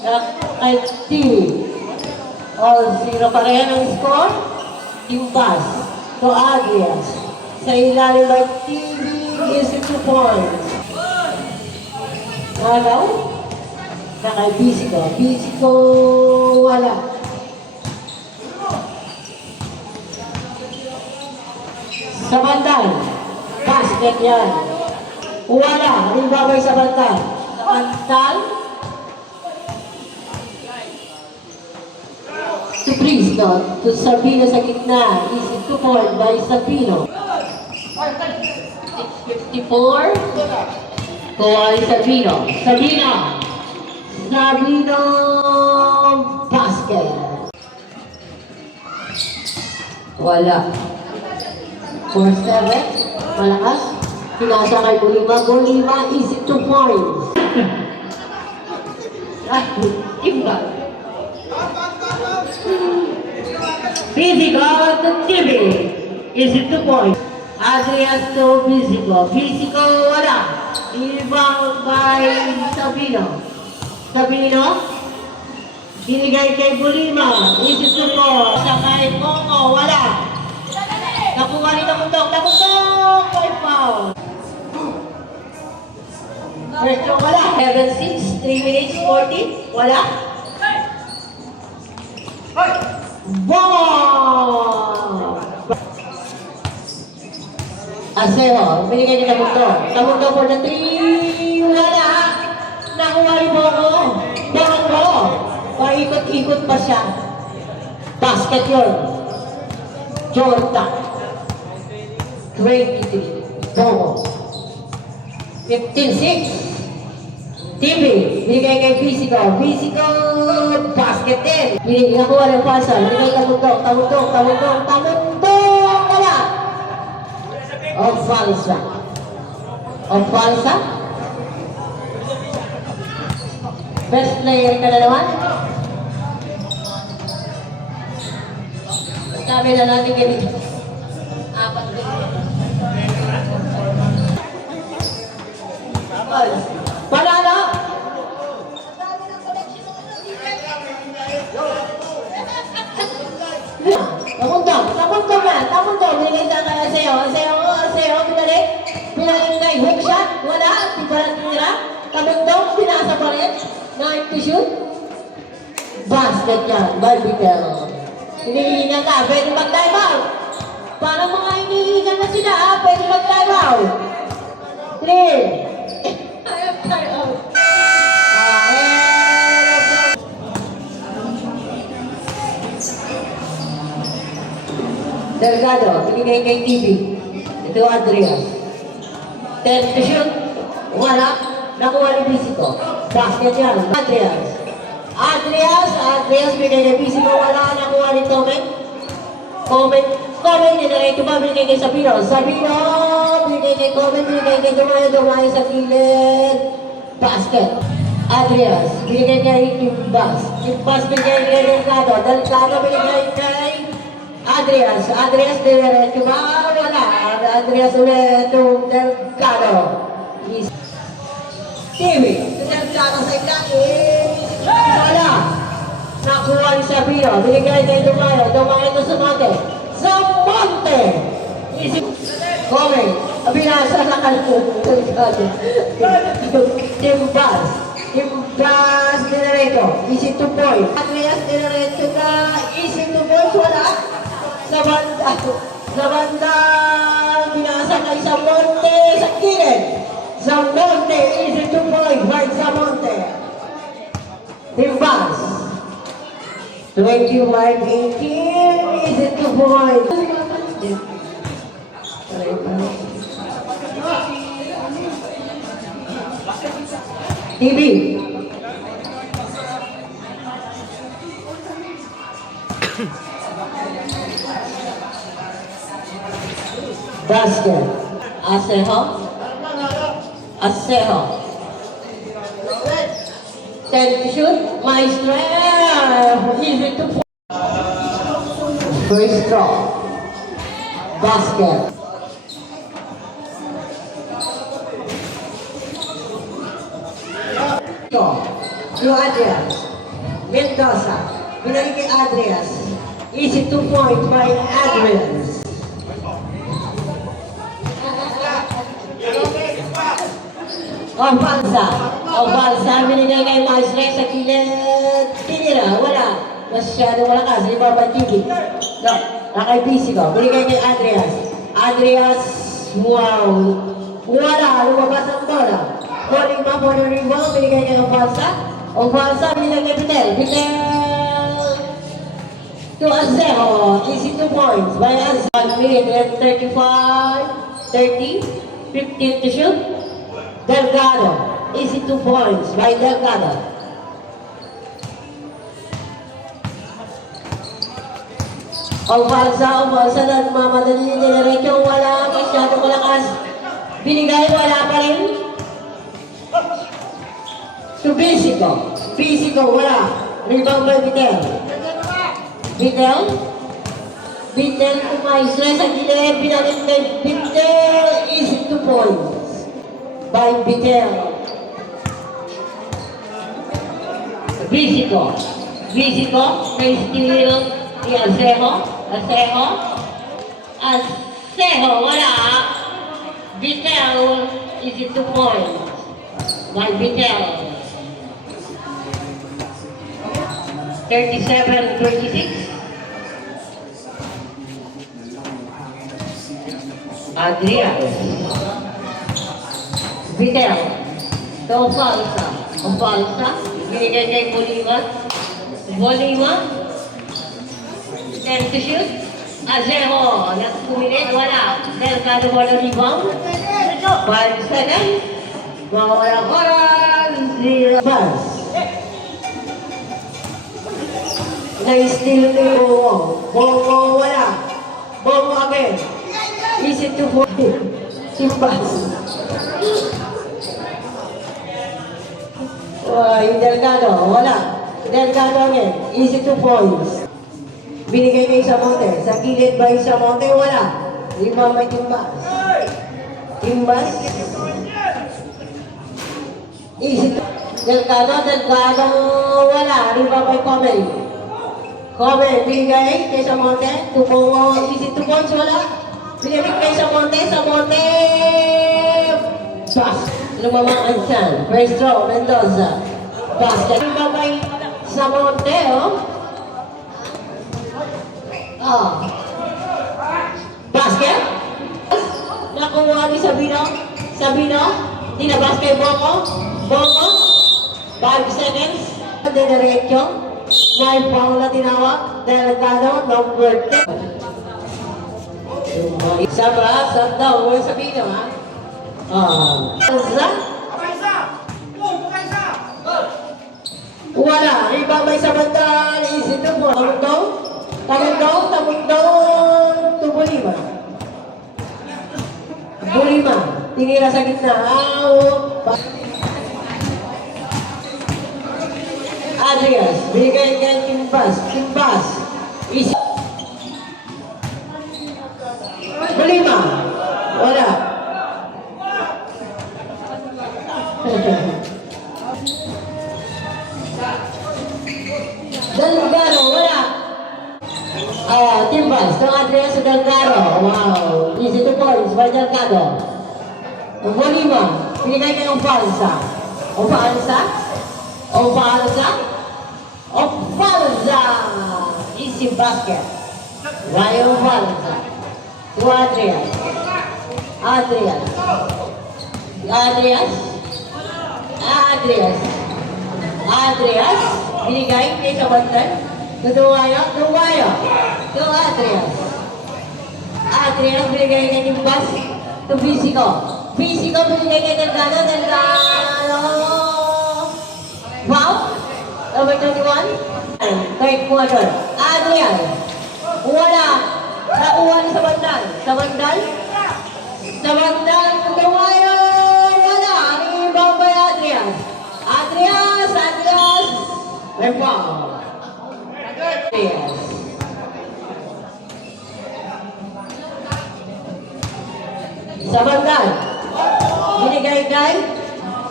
Kay TV. All zero pa rin ang score. Yung pass to Agias. Sa ilalim by TV is 2 points. Nagaw? Na kay Bisico. Bisico wala. Sa bantal. Basket yan. Wala. Yung babay sa bantal. Sa bantal. To Cristo. To Sabino sa gitna. Easy to point by Sabino. 6:54. Kawai Sabino. Sabino. Sabino. Basket. Wala. 4-7. Malakas. Pinasa kay Bolima. Bolima is 2 points. Iba. Physical to TV is 2 points. Adrias to Physical. Physical wala. Ibang by Sabino. Sabino. Binigay kay Bolima. Is 2 points. Sa kay Momo wala. Nakuha ni Tamundok. Tamundok! Kay foul. First row wala. 7-6. 3 minutes 40. Wala. Ball! Aseo. Binigay ni Tamundok. Tamundok for the 3. Wala. Nakuha ni Bongo. Bongo. Paikot-ikot pa siya. Basket yun. Jordan. 23. Bongo. 15-6. TV. Binigay kay Physical. Physical. Basket din. Binigay nakuha ng pasa. Binigay Tamundok. Tamundok. Tamundok. Tamundok. Wala. Ofalsa. Ofalsa. Best player ka na naman. Sabi na natin ganito. Apat din. Panalo! Tamundok! Tamundok na! Tamundok! Binigay sa kaya sa'yo. Sa'yo. Pinalik. Pinalik na hook shot. Wala. Di pa natira. Tamundok. Pinasa pa rin. 9 to shoot. Basket yan. Barbitel. Hinihinga ka. Pwede mag-time out. Parang mga hinihinga na sila. Pwede mag-time out. 3. Delgado, binigay kay TV. Ito Adrias. 10 to shoot. Wala. Nakuha ni Bisico. Basket yan. Adrias, binigay kay Bisico. Wala. Nakuha ni Tomek. Comment, nilareto ba? Binigay kay Sabino. Sabino, binigay kay Comment, binigay kay Dumayo sa gilid. Basket. Adrias, binigay kay Kimbas. Kimbas, binigay kay Delgado. Delgado, binigay kay Adrias, diretso ba? Wala. Adrias ulit yung Delgado. TV, Delgado sa ilalim. Wala. Nakuha ni Sabino. Binigay kay Dumayo. Dumayo ito sa Monte. Sa Monte! Coming. Binasa na Delgado. Kimbas, diretso. Easy 2 points. Adrias, diretso ka. Easy 2 points. Wala. Sa banda, binasa kay sa Monte, sa gilid. Sa Monte, easy 2 points, right sa Monte. Timbas. 25-18, easy 2 points. TV. Basket. Aseho. 10 to shoot. Maestro. Easy to point. First draw. Basket. to Adrias. Mendoza. Binalik kay Adrias. Easy 2 points by Adrias. Balsa. Binigay kay Maestre sa kilid. Tinira. Wala. Masyadong malakas. Lima ba tigil? No. Nakay Pisico. Binigay kay Adrias. Adrias. Wow. Wala. Lumabas ang bola. Calling ma for the rebound. Binigay kay Balsa. Binigay kay Pitel. Pitel. To Azejo. Easy 2 points by Azejo. 1 minute and 35. 30. 15 to shoot. Delgado. Easy 2 points by Delgado. Balsa nagmamadali diretso, wala masyadong malakas. Binigay, wala pa rin. To Pisico, wala. Rebound by Bitel to Maestre sa gilid, binalik kay Bitel, easy 2 points by Bitel. Pisico, may steal ni Azejo, wala. Bitel, easy 2 points by Bitel. 37-26. Adrias. Bitel. Balsa. Binigay kay Bolima. 10 to shoot. Azejo. Nagkuminit. Wala. Delgado wala rebound. 5 seconds. Mawala oras. 0. Bas. Na-steal ni Bongo. Wala. Bongo again. Easy 2 points. Timbas. Yung Delgado, wala. Delgado again. Easy 2 points. Binigay kay Samonte. Sa gilid ba yung Samonte? Wala. Lima may Timbas. Easy 2. Delgado, wala. Lima may Comey. Binigay kay Samonte. Tumongo. Easy 2 points, wala. Binigay kay Samonte. Pass. Lumamang Ansan. First throw, Mendoza. Basket. Binigay Samonte, Basket. Nakuha ni Sabino. Tinabas kay Bongo. 5 seconds. Diretso. May foul na tinawag. Delgado, number 10. Sabra, daw. Huwag sabihin ha. Wala. Ibabay sa bandal. Easy 2 po. Tamundong. To Bolima. Tinira sa gitna. Adrias. Binigay kay Timbas. Easy. Bolima. Wala. Delgado, wala. Timbas. Itong Adrias sa Delgado. Wow. Easy 2 points by Delgado. Bolima. Binigay kay Balsa. Easy basket. Ryan Balsa. To Adrias. Binigay kay Sabantan. Duwayo. To Adrias binigay kay Timbas. To Pisico binigay kay Delgado. Wow. Number 21. Third quarter. Adrias. Wala. Nakuha ni Sabandal. Duwayo. Wala. Rebound by Adrias. May foul. Adrias. Sabandal. Binigay kay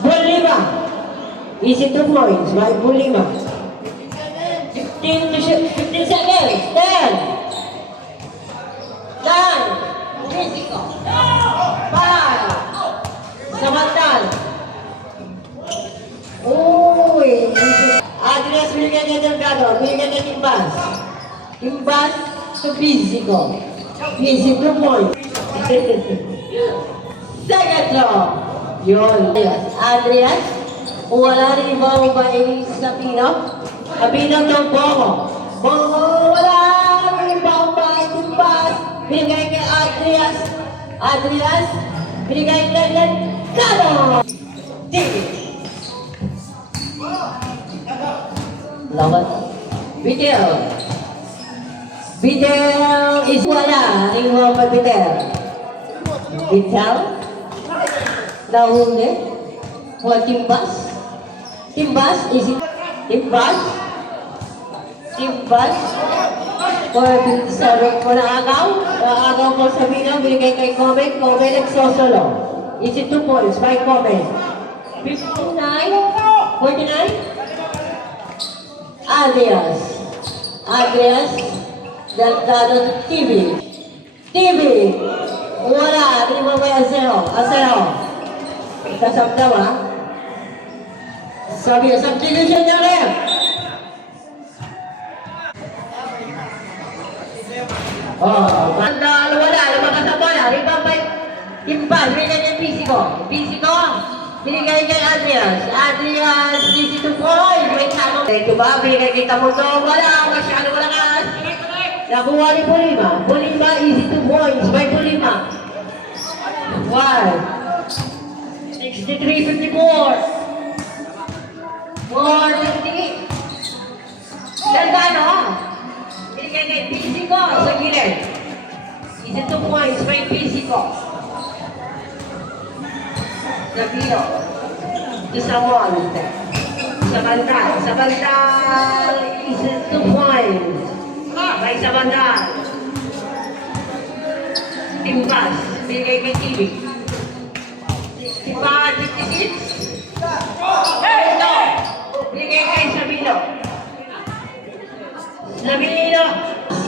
Bolima. Easy 2 points by Bulima. 15 seconds. 10. 9. Mexico. 5. Samantal. Uy. Adrias binigay kay Delgado. Binigay kay Timbas. Timbas to Mexico. Easy 2 points. Second throw. Yun. Adrias. Kung wala rin ibang babae sa Pino. Kabinang ng Bongo. Bongo, wala rin ibang babae. Timbas. Binigay kay Adrias. Adrias. Binigay kay Delgado. Lawan. Bitel. Bitel is wala. Tingnan pa Bitel. Bitel. Nahuli. Buat Timbas. Timbas is it? Timbas. Timbas. Kung naagaw po sa Bino, binigay kay Comment. Comment nagsosolo. Is it 2 points by Comment? 59. 49. Adrias. Adrias. Delgado to TV. TV. Wala. Hindi mo ba Asero? Asero. Kasabda ba? Sabi, substitution niya rin. Mandal, wala. Lumabas ang bola. Rebound by Timbal. Binigay kay Pisico. Pisico. Binigay kay Adrias. Adrias, easy to point. May tanong. Ito ba? Binigay kay Tamuto. Wala. Masyado malakas. Nakuha ni Bulima. Bulima, easy to points by Bulima. 63-54. More 50. Delgado. Binigay kay Pisico sa gilid. Easy to points by Pisico. Napino. Isa wall. Sa bandal. Sa bandal. Easy to points. By sa bandal. Timbas. Binigay kay TV. Timbas 56. Binigay kay Sabino. Sabino.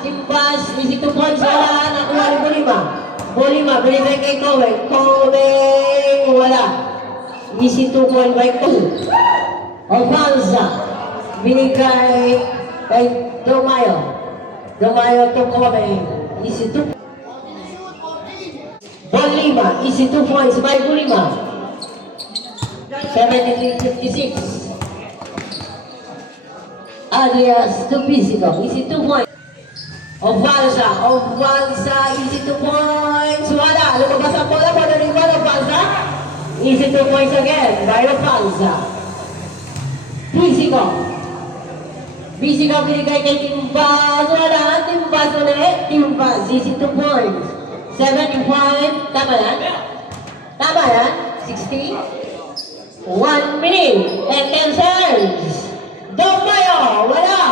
Timbas. Easy to points. Wala. Nakuha ni Bolima. Bolima. Binigay kay Kobe. Kobe. Wala. Easy to point by Kobe. Alfonza. Binigay kay Domayo. Domayo to Kobe. Easy to Bolima. Easy 2 points by Bolima. 73-56. Adrias to Pisico. Easy 2 points. Ovalsa. Ovalsa. Easy 2 points. Wala. Lumabas ang bola. Wala rin ba? Ovalsa. Easy 2 points again by Ovalsa. Pisico. Pisico binigay kay Timbas. Wala. Timbas ulit. Timbas. Easy 2 points. 75. Tama yan? Tama yan? 60. 1 minute and 10 seconds. Domayo. Wala.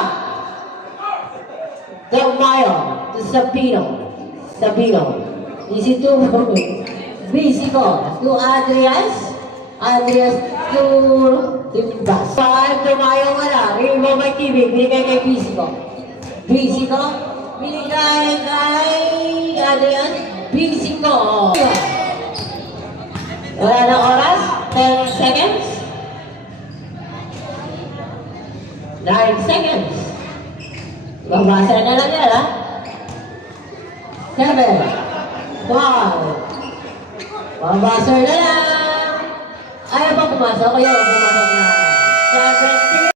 Domayo to Sabino. Sabino. Easy 2 points. Pisico to Adrias. Adrias to Timbas. 5. Domayo. Wala. Rimbo by TV. Binigay kay Pisico. Pisico. Binigay kay Adrias. Pisico. Wala na oras. 10 seconds. 9 seconds. Babasa na lang yan, ha? 7. 5. Babasa na lang. Ayaw pa pumasok. Ayaw pumasok na. 17.